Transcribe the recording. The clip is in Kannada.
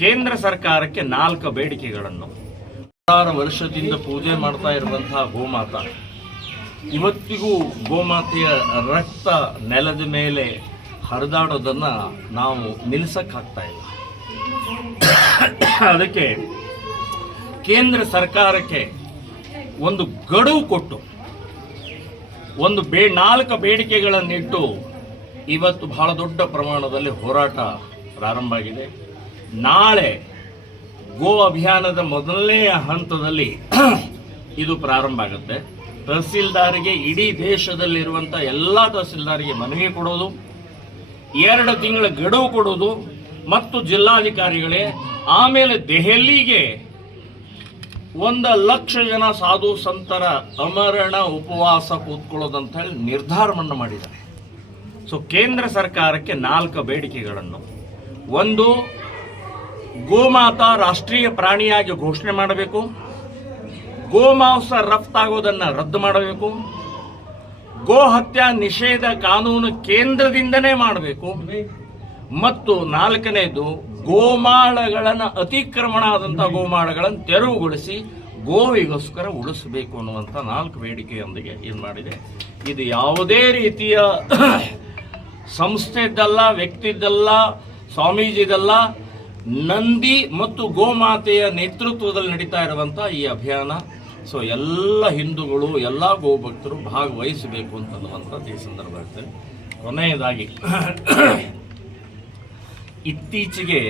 ಕೇಂದ್ರ ಸರ್ಕಾರಕ್ಕೆ 4 ಬೇಡಿಕೆಗಳನ್ನು 16 ವರ್ಷದಿಂದ ಪೂಜೆ ಮಾಡ್ತಾ ಇರುವಂತಹ ಗೋಮಾತಾ ಇವತ್ತಿಗೂ ಗೋಮಾತೆಯ ರಕ್ತ ನೆಲದ ಮೇಲೆ ಹರಿದಾಡೋದನ್ನ ನಾವು ನಿಲ್ಲಿಸಕ್ಕಾಗ್ತಾ ಇಲ್ಲ. ಅದಕ್ಕೆ ಕೇಂದ್ರ ಸರ್ಕಾರಕ್ಕೆ ಒಂದು ಗಡುವು ಕೊಟ್ಟು 4 ಬೇಡಿಕೆಗಳನ್ನಿಟ್ಟು ಇವತ್ತು ಬಹಳ ದೊಡ್ಡ ಪ್ರಮಾಣದಲ್ಲಿ ಹೋರಾಟ ಪ್ರಾರಂಭ ಆಗಿದೆ. ನಾಳೆ ಗೋ ಅಭಿಯಾನದ ಮೊದಲನೇ ಹಂತದಲ್ಲಿ ಇದು ಪ್ರಾರಂಭ ಆಗುತ್ತೆ. ತಹಸೀಲ್ದಾರ್ಗೆ ಇಡೀ ದೇಶದಲ್ಲಿರುವಂಥ ಎಲ್ಲ ತಹಸೀಲ್ದಾರ್ಗೆ ಮನವಿ ಕೊಡೋದು, 2 ತಿಂಗಳ ಗಡುವು ಕೊಡೋದು ಮತ್ತು ಜಿಲ್ಲಾಧಿಕಾರಿಗಳೇ ಆಮೇಲೆ ದೆಹಲಿಗೆ 1,00,000 ಜನ ಸಾಧು ಸಂತರ ಅಮರಣ ಉಪವಾಸ ಕೂತ್ಕೊಳ್ಳೋದಂತ ಹೇಳಿ ನಿರ್ಧಾರವನ್ನು ಮಾಡಿದ್ದಾರೆ. ಸೊ ಕೇಂದ್ರ ಸರ್ಕಾರಕ್ಕೆ 4 ಬೇಡಿಕೆಗಳನ್ನು, 1, ಗೋಮಾತಾ ರಾಷ್ಟ್ರೀಯ ಪ್ರಾಣಿಯಾಗಿ ಘೋಷಣೆ ಮಾಡಬೇಕು, ಗೋಮಾಂಸ ರಫ್ತಾಗೋದನ್ನು ರದ್ದು ಮಾಡಬೇಕು, ಗೋ ಹತ್ಯಾ ನಿಷೇಧ ಕಾನೂನು ಕೇಂದ್ರದಿಂದನೇ ಮಾಡಬೇಕು ಮತ್ತು 4ನೇದು ಗೋಮಾಳಗಳನ್ನು ಅತಿಕ್ರಮಣ ಆದಂತಹ ಗೋಮಾಳಗಳನ್ನು ತೆರವುಗೊಳಿಸಿ ಗೋವಿಗೋಸ್ಕರ ಉಳಿಸಬೇಕು ಅನ್ನುವಂಥ 4 ಬೇಡಿಕೆಯೊಂದಿಗೆ ಏನು ಮಾಡಿದೆ. ಇದು ಯಾವುದೇ ರೀತಿಯ ಸಂಸ್ಥೆದ್ದಲ್ಲ, ವ್ಯಕ್ತಿದ್ದಲ್ಲ, ಸ್ವಾಮೀಜಿದಲ್ಲ, ನಂದಿ ಮತ್ತು ಗೋಮಾತೆಯ ನೇತೃತ್ವದಲ್ಲಿ ನಡೀತಾ ಇರುವಂಥ ಈ ಅಭಿಯಾನ. ಸೊ ಎಲ್ಲ ಹಿಂದೂಗಳು, ಎಲ್ಲ ಗೋಭಕ್ತರು ಭಾಗವಹಿಸಬೇಕು ಅಂತನ್ನುವಂಥದ್ದು ಈ ಸಂದರ್ಭದಲ್ಲಿ. ಕೊನೆಯದಾಗಿ ಇತ್ತೀಚೆಗೆ